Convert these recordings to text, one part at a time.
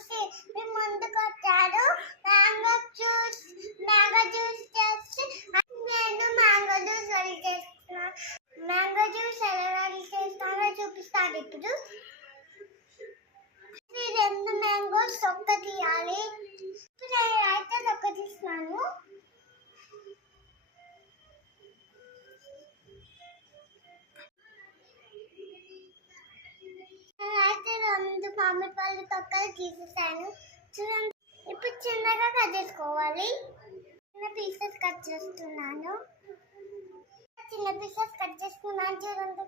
చూసి మీ ముందుకు వచ్చాడు. మ్యాంగో జ్యూస్ చేసి నేను మ్యాంగో జ్యూస్ రెడీ చేస్తున్నాను. మ్యాంగో జ్యూస్ ఎలా రెడీ చేస్తానో చూపిస్తాను ఇప్పుడు. ఈ 2 మ్యాంగోస్ తొక్క తీయాలి. ఇప్పుడు నేనైతే తొక్క తీస్తున్నాను. నేనైతే 2 మామిడి పళ్ళు తొక్కలు తీసేసాను. చూడండి, ఇప్పుడు చిన్నగా కట్ చేసుకోవాలి. చిన్న పీసెస్ కట్ చేస్తున్నాను. చూడండి.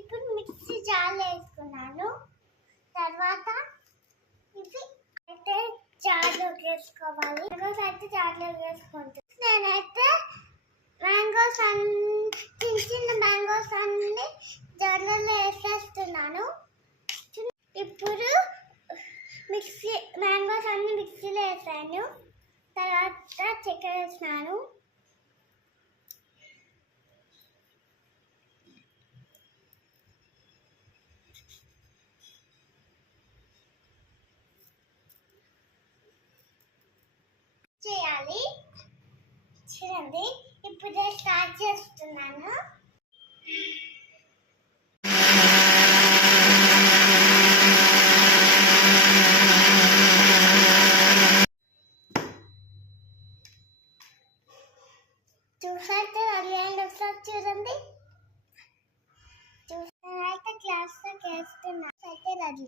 ఇప్పుడు మిక్సీ జార్లో వేసుకున్నాను. తర్వాత ఇది అయితే జార్లోకి వేసుకోవాలి. మ్యాంగోస్ అయితే జార్లోకి వేసుకుంటాను. నేనైతే చిన్న మ్యాంగోస్ అన్ని జార్లలో వేసేస్తున్నాను. ఇప్పుడు మ్యాంగోస్ అన్ని మిక్సీలో వేసాను. తర్వాత చక్కెర వేసినాను. చేయాలి. చూడండి, ఇప్పుడు స్టార్ట్ చేస్తున్నాను. చూసైతే రెడీ అయింది. ఒకసారి చూడండి. అయితే గ్లాస్లోకి వేస్తున్నా. అయితే రెడీ.